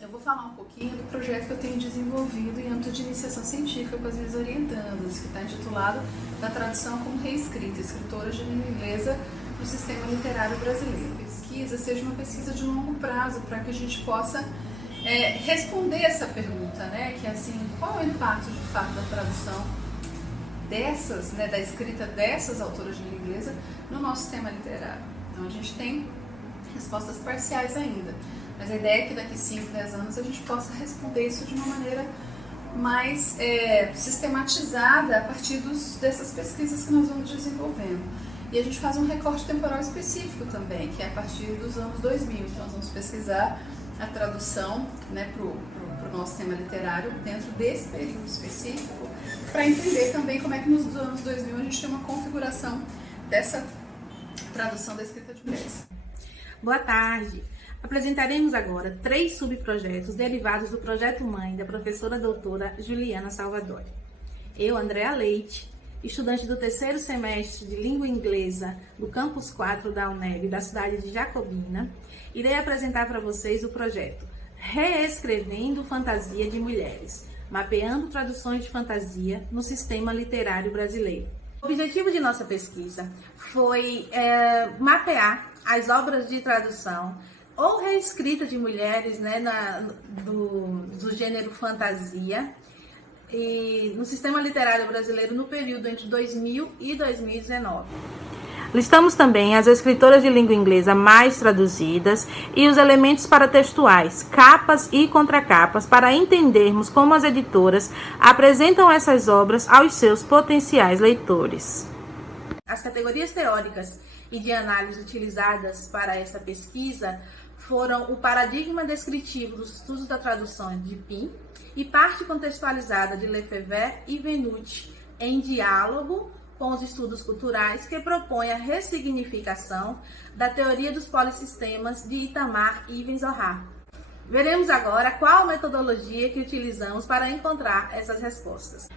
Eu vou falar um pouquinho do projeto que eu tenho desenvolvido em âmbito de iniciação científica com as minhas orientandas, que está intitulado Da Tradução como Reescrita, Escritoras de Língua Inglesa no Sistema Literário Brasileiro. A pesquisa seja uma pesquisa de longo prazo, para que a gente possa responder essa pergunta, né? Que é assim, qual é o impacto de fato da tradução dessas, da escrita dessas autoras de língua inglesa no nosso sistema literário? Então a gente tem respostas parciais ainda, mas a ideia é que daqui 5, 10 anos a gente possa responder isso de uma maneira mais sistematizada a partir dessas pesquisas que nós vamos desenvolvendo. E a gente faz um recorte temporal específico também, que é a partir dos anos 2000. Então nós vamos pesquisar a tradução para o nosso tema literário dentro desse período específico, para entender também como é que nos anos 2000 a gente tem uma configuração dessa tradução da escrita de mulheres. Boa tarde! Apresentaremos agora 3 subprojetos derivados do projeto mãe da professora doutora Juliana Salvadori. Eu, Andréa Leite, estudante do 3º semestre de Língua Inglesa do Campus 4 da UNEB, da cidade de Jacobina, irei apresentar para vocês o projeto Reescrevendo Fantasia de Mulheres, mapeando traduções de fantasia no sistema literário brasileiro. O objetivo de nossa pesquisa foi mapear as obras de tradução ou reescrita de mulheres, do gênero fantasia, e no sistema literário brasileiro no período entre 2000 e 2019. Listamos também as escritoras de língua inglesa mais traduzidas e os elementos paratextuais, capas e contracapas, para entendermos como as editoras apresentam essas obras aos seus potenciais leitores. As categorias teóricas e de análise utilizadas para essa pesquisa foram o paradigma descritivo dos estudos da tradução de Pym e parte contextualizada de Lefebvre e Venuti, em diálogo com os estudos culturais, que propõe a ressignificação da teoria dos polissistemas de Itamar Ibn-Zohar. Veremos agora qual metodologia que utilizamos para encontrar essas respostas.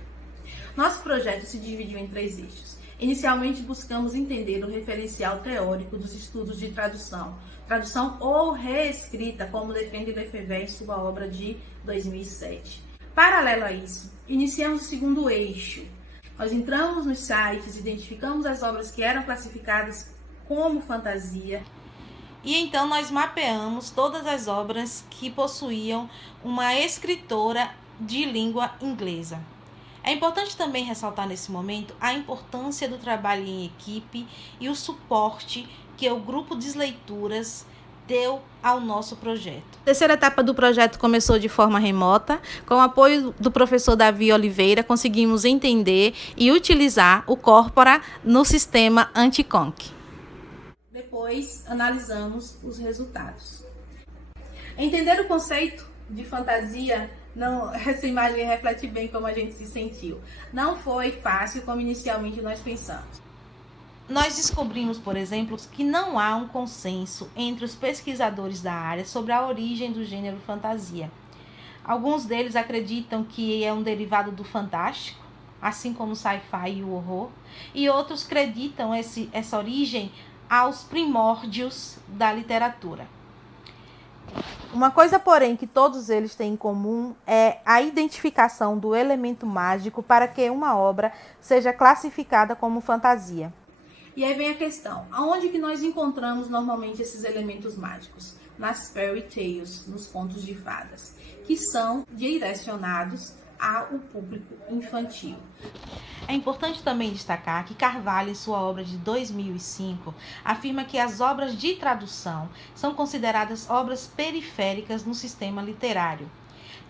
Nosso projeto se dividiu em 3 eixos. Inicialmente, buscamos entender o referencial teórico dos estudos de tradução ou reescrita, como defende Lefebvre em sua obra de 2007. Paralelo a isso, iniciamos o segundo eixo. Nós entramos nos sites, identificamos as obras que eram classificadas como fantasia, e então nós mapeamos todas as obras que possuíam uma escritora de língua inglesa. É importante também ressaltar nesse momento a importância do trabalho em equipe e o suporte que o grupo de leituras deu ao nosso projeto. A terceira etapa do projeto começou de forma remota. Com o apoio do professor Davi Oliveira, conseguimos entender e utilizar o Corpora no sistema Anticonc. Depois, analisamos os resultados. Entender o conceito de fantasia, essa imagem reflete bem como a gente se sentiu. Não foi fácil como inicialmente nós pensamos. Nós descobrimos, por exemplo, que não há um consenso entre os pesquisadores da área sobre a origem do gênero fantasia. Alguns deles acreditam que é um derivado do fantástico, assim como o sci-fi e o horror, e outros acreditam essa origem aos primórdios da literatura. Uma coisa, porém, que todos eles têm em comum é a identificação do elemento mágico para que uma obra seja classificada como fantasia. E aí vem a questão, aonde que nós encontramos normalmente esses elementos mágicos? Nas fairy tales, nos contos de fadas, que são direcionados ao público infantil. É importante também destacar que Carvalho, em sua obra de 2005, afirma que as obras de tradução são consideradas obras periféricas no sistema literário.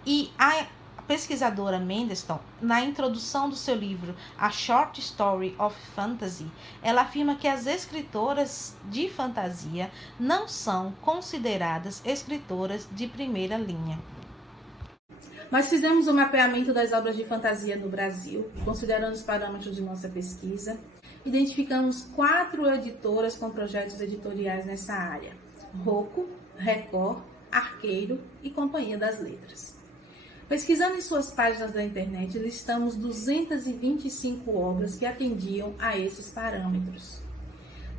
E a pesquisadora Mendelssohn, na introdução do seu livro A Short Story of Fantasy, ela afirma que as escritoras de fantasia não são consideradas escritoras de primeira linha. Nós fizemos o mapeamento das obras de fantasia no Brasil, considerando os parâmetros de nossa pesquisa. Identificamos 4 editoras com projetos editoriais nessa área: Rocco, Record, Arqueiro e Companhia das Letras. Pesquisando em suas páginas da internet, listamos 225 obras que atendiam a esses parâmetros.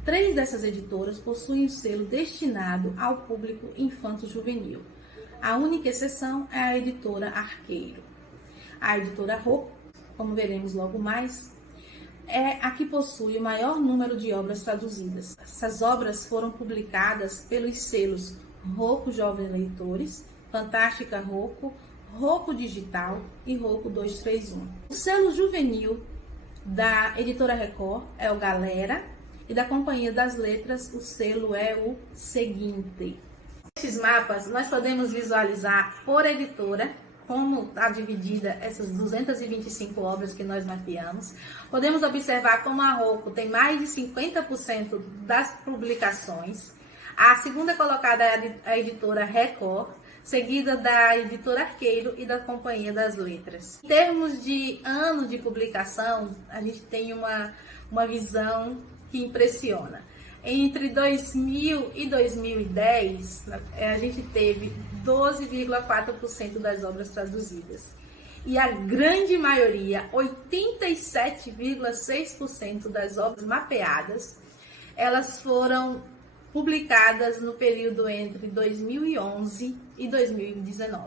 3 dessas editoras possuem o selo destinado ao público infanto-juvenil: A única exceção é a editora Arqueiro. A editora Rocco, como veremos logo mais, é a que possui o maior número de obras traduzidas. Essas obras foram publicadas pelos selos Rocco Jovens Leitores, Fantástica Rocco, Rocco Digital e Rocco 231. O selo juvenil da editora Record é o Galera e da Companhia das Letras o selo é o Seguinte. Nesses mapas nós podemos visualizar por editora como está dividida essas 225 obras que nós mapeamos. Podemos observar como a Rocco tem mais de 50% das publicações. A segunda colocada é a editora Record, seguida da editora Arqueiro e da Companhia das Letras. Em termos de ano de publicação, a gente tem uma visão que impressiona. Entre 2000 e 2010, a gente teve 12,4% das obras traduzidas. E a grande maioria, 87,6% das obras mapeadas, elas foram publicadas no período entre 2011 e 2019.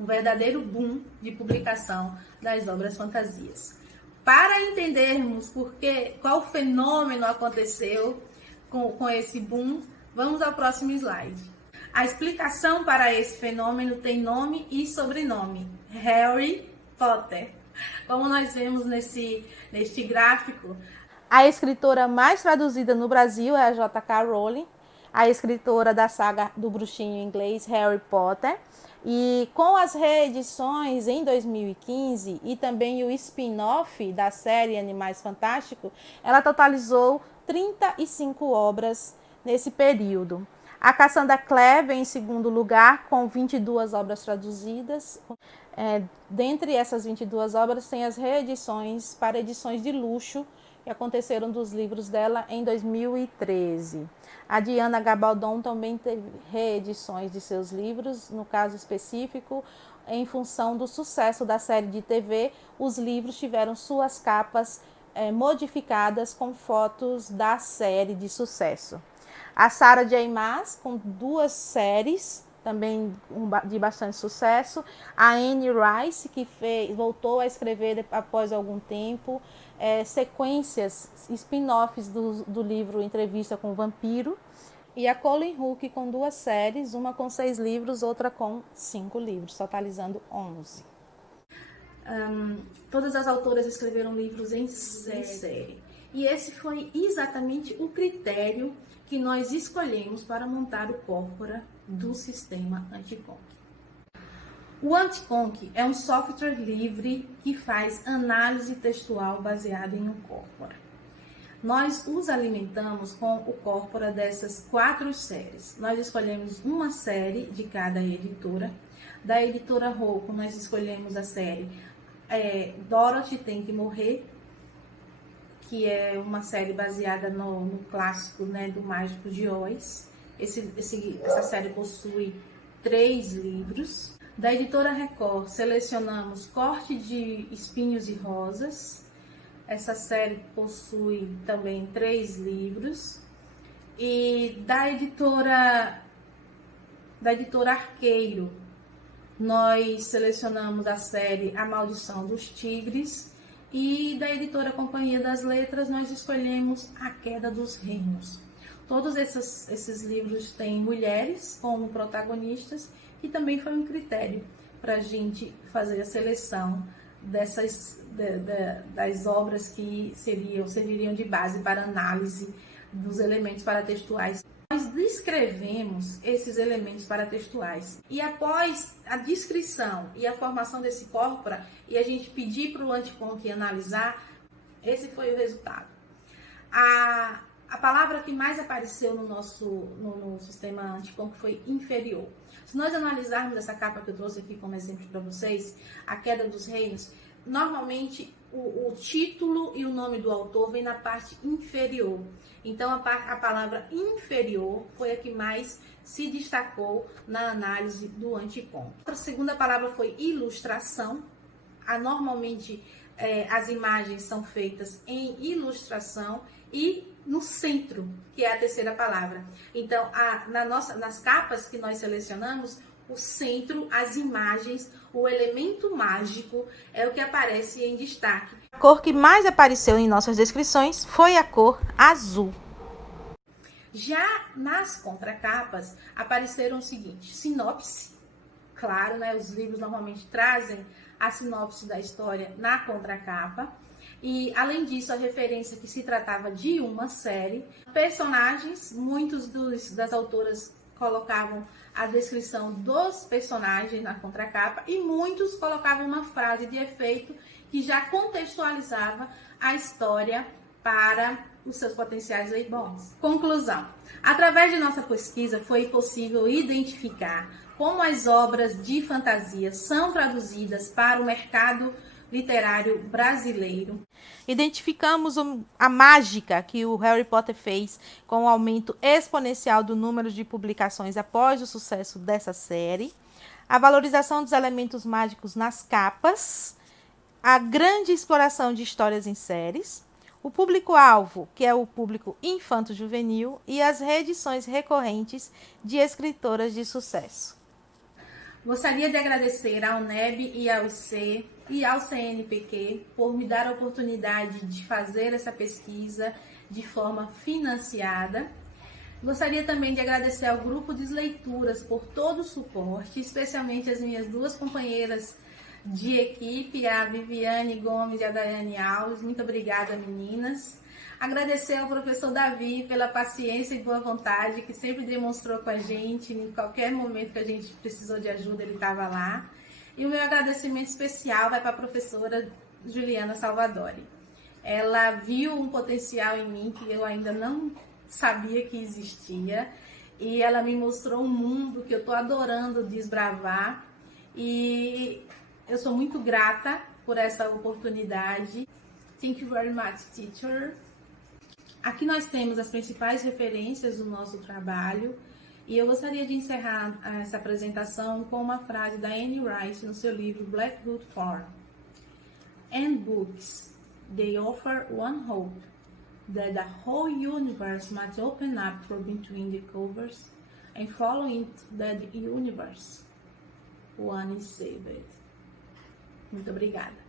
Um verdadeiro boom de publicação das obras fantasias. Para entendermos qual fenômeno aconteceu com esse boom, vamos ao próximo slide. A explicação para esse fenômeno tem nome e sobrenome: Harry Potter. Como nós vemos neste gráfico, a escritora mais traduzida no Brasil é a J.K. Rowling, a escritora da saga do bruxinho inglês Harry Potter. E com as reedições em 2015 e também o spin-off da série Animais Fantásticos, ela totalizou 35 obras nesse período. A Cassandra Clare vem em segundo lugar com 22 obras traduzidas. Dentre essas 22 obras tem as reedições para edições de luxo que aconteceram dos livros dela em 2013. A Diana Gabaldon também teve reedições de seus livros, no caso específico, em função do sucesso da série de TV, os livros tiveram suas capas modificadas com fotos da série de sucesso. A Sarah J. Maas, com 2 séries, também de bastante sucesso. A Anne Rice, que voltou a escrever após algum tempo, sequências, spin-offs do livro Entrevista com o Vampiro. E a Colleen Hooke com 2 séries, uma com 6 livros, outra com 5 livros, totalizando 11. Todas as autoras escreveram livros em série. E esse foi exatamente o critério que nós escolhemos para montar o corpora do sistema Anticonc. O Anticonc é um software livre que faz análise textual baseada em um corpora. Nós os alimentamos com o corpora dessas 4 séries. Nós escolhemos uma série de cada editora. Da editora Rocco, nós escolhemos a série Dorothy Tem Que Morrer, que é uma série baseada no clássico, do Mágico de Oz. Essa série possui 3 livros. Da editora Record, selecionamos Corte de Espinhos e Rosas. Essa série possui também 3 livros. E da editora Arqueiro, nós selecionamos a série A Maldição dos Tigres. E da editora Companhia das Letras, nós escolhemos A Queda dos Reinos. Todos esses livros têm mulheres como protagonistas e também foi um critério para a gente fazer a seleção das obras que serviriam de base para análise dos elementos paratextuais. Nós descrevemos esses elementos paratextuais e após a descrição e a formação desse corpora e a gente pedir para o Anticonc analisar, esse foi o resultado. A palavra que mais apareceu no sistema Anticonc foi inferior. Se nós analisarmos essa capa que eu trouxe aqui como exemplo para vocês, A Queda dos Reinos, normalmente o título e o nome do autor vem na parte inferior. Então, a palavra inferior foi a que mais se destacou na análise do Anticonc. A segunda palavra foi ilustração. Normalmente, as imagens são feitas em ilustração e no centro, que é a terceira palavra. Então, nas capas que nós selecionamos, o centro, as imagens, o elemento mágico é o que aparece em destaque. A cor que mais apareceu em nossas descrições foi a cor azul. Já nas contracapas apareceram o seguinte: sinopse, claro, né? Os livros normalmente trazem a sinopse da história na contracapa. E, além disso, a referência que se tratava de uma série. Personagens, muitos das autoras colocavam a descrição dos personagens na contracapa e muitos colocavam uma frase de efeito que já contextualizava a história para os seus potenciais leitores. Conclusão. Através de nossa pesquisa foi possível identificar como as obras de fantasia são traduzidas para o mercado literário brasileiro. Identificamos a mágica que o Harry Potter fez com o aumento exponencial do número de publicações após o sucesso dessa série, a valorização dos elementos mágicos nas capas, a grande exploração de histórias em séries, o público-alvo, que é o público infanto-juvenil, e as reedições recorrentes de escritoras de sucesso. Gostaria de agradecer ao UNEB e ao IC e ao CNPq por me dar a oportunidade de fazer essa pesquisa de forma financiada. Gostaria também de agradecer ao Grupo de Leituras por todo o suporte, especialmente as minhas duas companheiras de equipe, a Viviane Gomes e a Daiane Alves. Muito obrigada, meninas. Agradecer ao professor Davi pela paciência e boa vontade que sempre demonstrou com a gente. Em qualquer momento que a gente precisou de ajuda, ele estava lá. E o meu agradecimento especial vai para a professora Juliana Salvadori. Ela viu um potencial em mim que eu ainda não sabia que existia. E ela me mostrou um mundo que eu estou adorando desbravar. E eu sou muito grata por essa oportunidade. Thank you very much, teacher. Aqui nós temos as principais referências do nosso trabalho e eu gostaria de encerrar essa apresentação com uma frase da Anne Rice no seu livro Blackwood Farm. And books, they offer one hope, that the whole universe might open up from between the covers and following that universe, one is saved. Muito obrigada.